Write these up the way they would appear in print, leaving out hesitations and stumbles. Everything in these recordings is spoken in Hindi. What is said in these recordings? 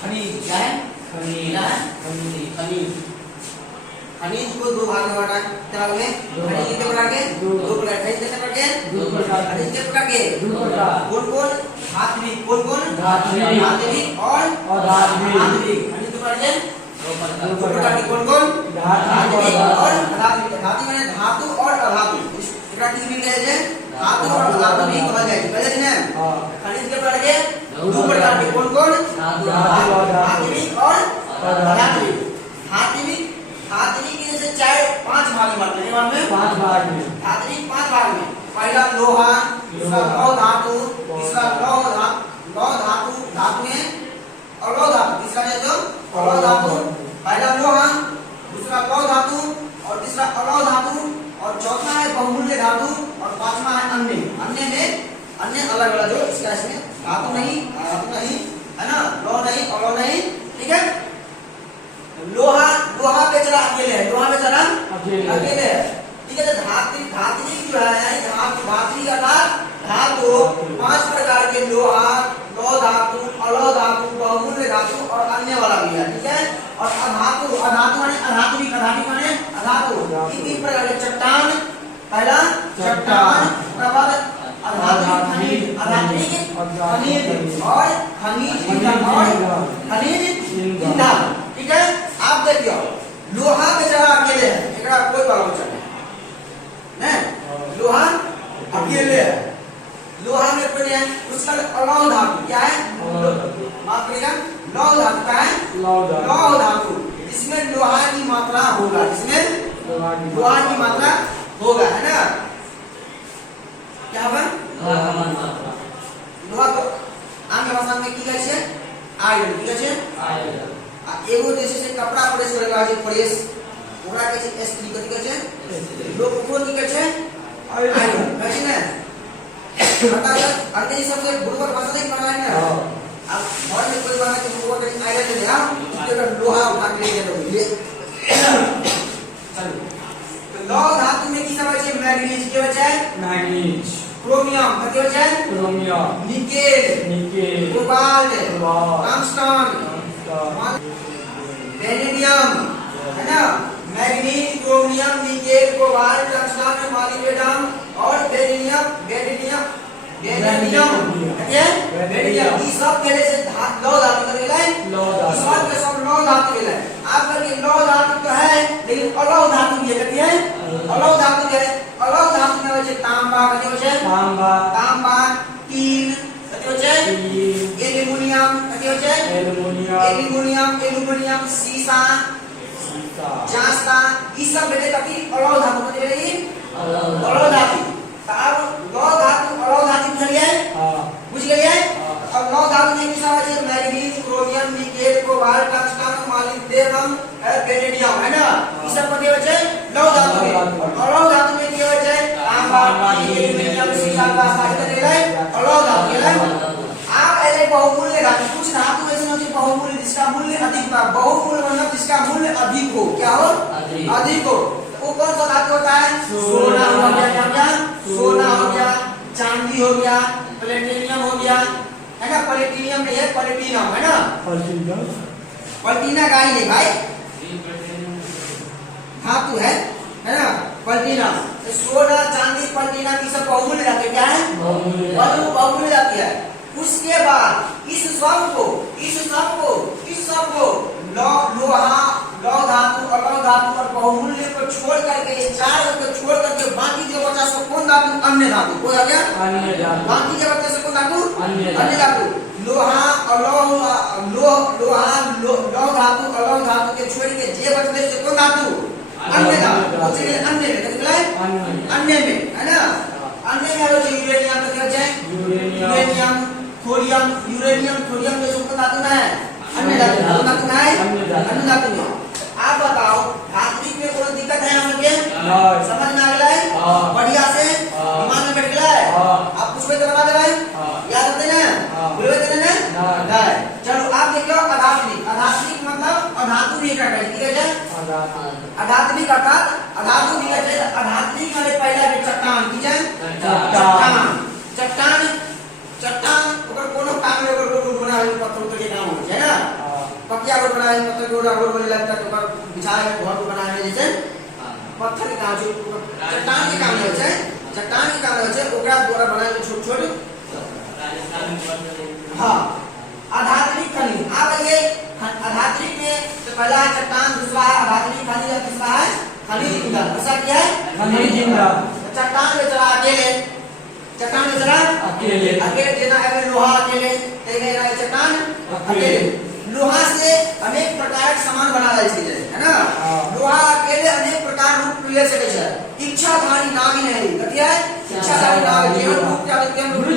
खनिज क्या है? खनिज खनिज खनिज को दो भाग में बांटा क्या हो गए? खनिज कितने प्रकार के? दो प्रकार। खनिज कितने प्रकार के? दो प्रकार। खनिज कितने प्रकार के? दो प्रकार। कौन कौन? धात्विक। कौन कौन? धात्विक और अधात्विक। खनिज कितने प्रकार के? दो दो प्रकार के। कौन कौन? धात्विक और अधात्विक। धातु माने धातु और अधातु। इस प्रकार की मिल गए हैं धातु और अधातु भी कहा जाए। पहले दिन हां खनिज के प्रकार के दो प्रकार के। कौन कौन? धात्विक और अधात्विक। धात्विक धात्विक के जैसे चार पांच भाग में बांटते हैं। में पांच भाग में धात्विक पांच भाग में। पहला लोहा, दूसरा लौह धातु, तीसरा लौह धातु धातु में अलौह धातु, तीसरा है जो अलौह धातु। पहला लोहा, दूसरा लौह धातु और तीसरा अलौह धातु और चौथा है बहुमूल्य धातु और पांचवा है अन्य। अन्य में अन्य अलग अलग जो इसका इसमें धातु नहीं है ना, लौह नहीं अलौह नहीं। ठीक है, लोहा बेचारा अकेले है। लोहा बेचारा अकेले है। ठीक है, तो धात्विक जो है धात्विक अर्थात धातु पांच प्रकार के लोहा, लौह धातु, अलौह धातु, बहुमूल्य धातु और अन्य वाला भी है। ठीक है, और अधातु माने अधात्विक माने अधातु। तीन प्रकार के चट्टान, पहला चट्टान, उसके बाद अधात्विक खनिज और खनिज ईंधन। ठीक है, आप देखियो लोहा बेचारा अकेले है, एकरा कोई बाल बच्चा नहीं। लोहा अकेले है, लोहा में कोई है। उसका अलौह धातु क्या है? माफ करिएगा, लौह धातु क्या है? लौह धातु। इसमें लोहा की मात्रा होगा, इसमें लोहा की मात्रा होगा, है ना? क्या होगा? लोहा को आम भाषा में की कहै छै? आयरन। की कहै छै? आयरन। एगो जैसे से कपड़ा प्रेस करला छै प्रेस, ओकरा कहै छै इस्त्री। कथि कहै छै? लोग ओकरो की कहै छै? आयरन कहै छै ने। मतलब अंग्रेजी सबसे बुर्बक भाषा नहीं पढ़ा है ना। अब घर में कोई बात है तो वो आयरन ले आओ, उसके लोहा उठा के ले लो ये। चलो, तो लौह धातु में की सब है? मैग्नीज के बचे मैग्नीज, क्रोमियम कथि बचे? Chromium, nickel, cobalt, tungsten, vanadium, है ना? Manganese, chromium, nickel, cobalt, tungsten, molybdenum और वेनेडियम ई सब केले से लौह धातु कर गेलै। सब के सब लौह धातु गेलै। आप करके लौह धातु तो है लेकिन अलौह धातु भी है। कथि है? अलौह धातु है। अलौह धातु में होय छै तांबा, कथि होय छै? तांबा, टीन, कथि होय छै? एल्युमिनियम, कथि होय छै? एल्युमिनियम, सीसा, जांस्ता, ई सब भेलै कथि? अलौह धातु। कथि भेलै? अलौह धातु। अब लौह धातु अलौह धातु बुझलिए? बुझ गेलिए? अब लौह धातु में की सब है? Manganese, chromium, nickel, cobalt, tungsten, molybdenum, vanadium, है ना? ई सब कथि होय छै? लौह धातु में। अलौह धातु में की होय छै? तांबा, एल्युमिनियम, सीसा, जांस्ता ई गेलै अलौह धातु गेलै। अब एले बहुमूल्य धातु। कुछ धातु ऐसे होते हैं बहुमूल्य जिसका मूल्य अधिक हो। बहुमूल्य मतलब जिसका मूल्य अधिक हो। क्या हो? अधिक हो। वो कौन सा धातु होता है? सोना हो गया, क्या? सोना हो गया, चांदी हो गया, प्लेटिनियम हो गया, है ना? प्लेटिनियम नहीं है, प्लेटिनम, है ना? प्लेटिना गाड़ी है भाई, धातु है ना? प्लेटिनम। तो सोना, चांदी, प्लेटिनम की सब बहुमूल्य धातु क्या है? बहुमूल्य धातु है। उसके बाद इस सब को लोहा, लौह धातु, अलौह धातु और बहुमूल्य को छोड़ करके, ये चार को छोड़ करके बाकी जो बचा सो कौन धातु? अन्य धातु। कोई आ गया? अन्य धातु। बाकी जो बचा सो कौन धातु? अन्य धातु। लोहा, लौह धातु, अलौह धातु के छोड़ के जे बचले से कौन धातु? अन्य धातु। वो चले अन्य में, कितना है? अन्य में, है ना? अन्य में जो यूरेनियम का क्या है? यूरेनियम, थोरियम जो कौन धातु है? अन्य धातु है। अन्य धातु में आप बताओ धात्विक में कोई दिक्कत है हम के? समझ में आ गया है? बढ़िया से दिमाग में बैठ गया है? आप कुछ भी करवा दे रहे हैं? याद होते ना? भूल गए ना? नहीं। चलो आप देखो अधात्विक। अधात्विक मतलब अधातु भी कहते हैं। ठीक है? अधात्विक अर्थात अधातु भी कहते हैं। अधात्विक वाले पहला के चट्टान की है? चट्टान ओकर कोनो काम में ओकर बना पत्थर के काम हो है ना? बनाए पत्थर के रोड बने लगता है तो बिछाए घर को बनाए जैसे पत्थर के काम चट्टान के काम है चट्टान के काम है ओकरा द्वारा बनाए छोट छोट हाँ आधात्मिक खनिज अब ये आधात्मिक में तो पहला है चट्टान दूसरा है आधात्मिक खनिज और तीसरा है खनिज ईंधन ऐसा क्या है खनिज ईंधन चट्टान में चला अकेले चट्टान में चला अकेले देना है लोहा अकेले चट्टान अकेले लोहा से अनेक प्रकार के सामान बना जाए है ना लोहा अकेले अनेक प्रकार रूप ले सके छै इच्छाधारी नाम ही नहीं कथि है इच्छाधारी नाम जीवन मुक्त या नित्यम रूप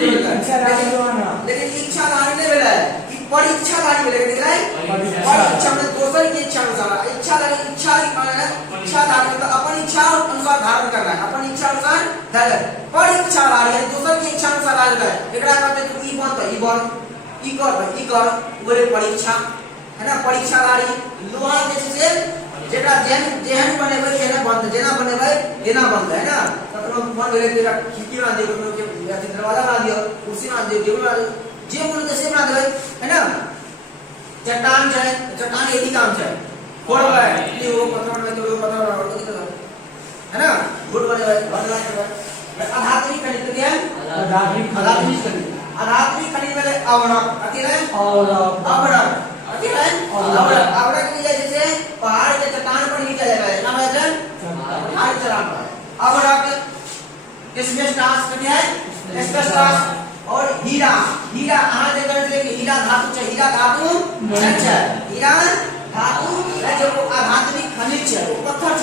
लेकिन इच्छाधारी नहीं भेलै कि परीक्षाधारी भेलै परीक्षा में दोसर की इच्छा अनुसार इच्छाधारी इच्छा इच्छाधारी मतलब अपन इच्छा अनुसार धारण करना है अपन इच्छा अनुसार धारण परीक्षाधारी है दोसर की इच्छा अनुसार धारण है एकरा कहते तू ई बन त ई बन ई कर बोले परीक्षा है ना परीक्षाधारी लोहा के से जेकरा जेहन बनेबै तेना बंद जेना बनेबै तेना बंद है ना ककरो मन भेले तेरा खिड़की बना दियो ककरो के दरवाजा बना दियो कुर्सी बना दियो टेबल बना दियो जे मन के से बना देबै है ना चट्टान छै चट्टान यही काम छै फोड़बै इसलिए वो पत्थर में तो पत्थर है ना गुड बनेबै बदला करबै आधात्मिक खनिज क्या है आधात्मिक खनिज आधात्मिक खनिज में अवरक अति है अवरक अति है अवरक की जैसे पहाड़ के चट्टान पर नीचे जाएगा नाम है पहाड़ चट्टान पर अवरक एस्बेस्टस क्या है एस्बेस्टस और हीरा हीरा आहां जे कहै कि हीरा धातु छै हीरा धातु छै हीरा धातु है जो आधात्मिक खनिज छै वो पत्थर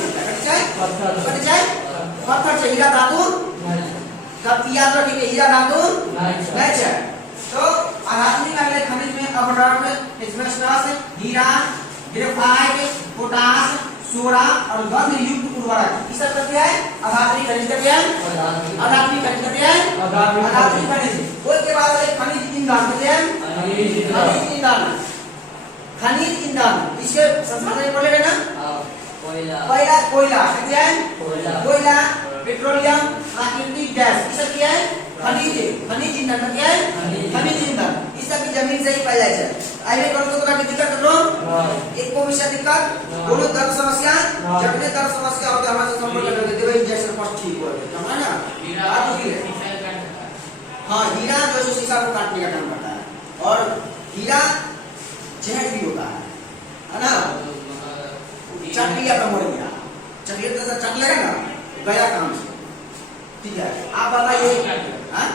छै पत्थर छै हीरा धातु तब याद रखिए हीरा धातु नहीं है तो आधात्मिक अगले खनिज में अवरक एस्बेस्टस हीरा ग्रेफाइट पोटाश सोडा और गंध युक्त उर्वरक ये सब क्या है आधात्मिक खनिज क्या है आधात्मिक खनिज क्या है आधात्मिक खनिज उसके बाद एक खनिज ईंधन क्या है खनिज ईंधन खनिज ईंधन इसके संसाधन बोलेगा ना पहला कोयला क्या है कोयला पेट्रोलियम प्राकृतिक गैस ये सब क्या है खनिज ईंधन क्या है खनिज ईंधन इस सब की जमीन से ही पाया जाए छै आइए करो तो तोरा के दिक्कत करो एक को विषय दिक्कत कोनो दर्द समस्या जखने दर्द समस्या होते हमरा से संपर्क कर देबै इंजेक्शन पास ठीक हो जाए है ना हां हीरा जो है शीशा को काटने का काम करता है और हीरा जहर भी होता है ना चट लिया तो मर गया चलिए तो सर चट लेगा ना गया काम से ठीक है आप बताइए हां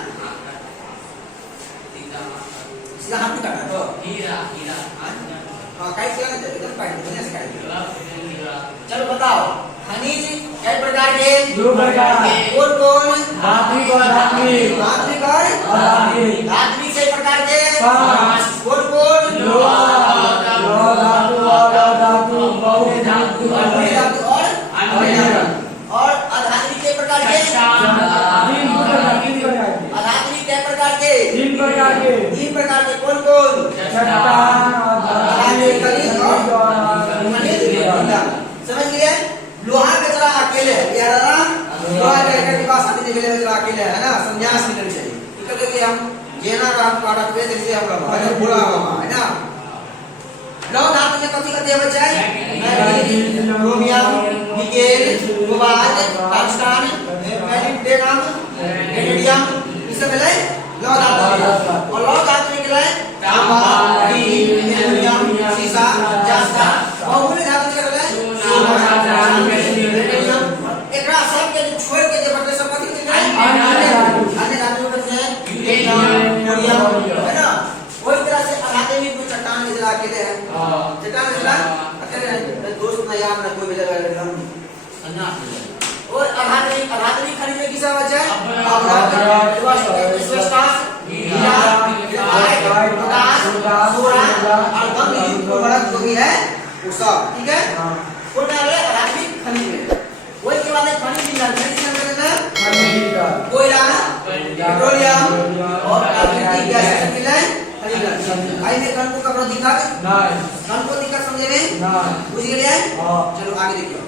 इसका हाथ नहीं काटा तो हीरा हीरा हां काट दिया ना इधर काट दिया से काट दिया चलो बताओ खनिज कई प्रकार के दो प्रकार के कौन धात्विक और धात्विक धात्विक और अधात्विक धात्विक कई प्रकार के पांच कौन लोहा धातु और अधातु बहुत धातु और अन्य और अधात्विक के प्रकार के अधात्विक के प्रकार के तीन प्रकार के कौन कौन चट्टान आधात्विक खनिज और खनिज समझ गए लोहा के चला अकेले है यार लोहा के पास आदमी के चला अकेले है ना संन्यास लेना चाहिए तो कहते हम जेना का प्रोडक्ट पे जैसे हम लोग है बोला है ना लौ धातु में कथि कथि होय छै chromium nickel cobalt tungsten magnesium vanadium ई सब भेलै लौ धातु और लौ धातु में गेलै तांबा स्टील एल्युमिनियम सीसा जास्ता बहुमूल्य धातु के भेलै एकरा सब के छोड़ के जे बटे सब कथि के अन्य धातु के छै यूरेनियम है ना वही तरह से आधात्मिक में चट्टान में जला के है चट्टान में जला अकेले दोस्त ना यार ना कोई भी जगह हम सन्यास और आधात्मिक खनिज में किसा बचा है अवरक एस्बेस्टस हीरा ग्रेफाइट पोटाश सोडा और गंध युक्त उर्वरक जो भी है वो सब ठीक है वो डाले आधात्मिक खनिज में वही के बाद खनिज ईंधन कोयला पेट्रोलियम और प्राकृतिक गैस सब मिला है आई में कण को कब दिक्कत नहीं कण को दिक्कत समझे में नहीं बुझ गए चलो आगे देखिए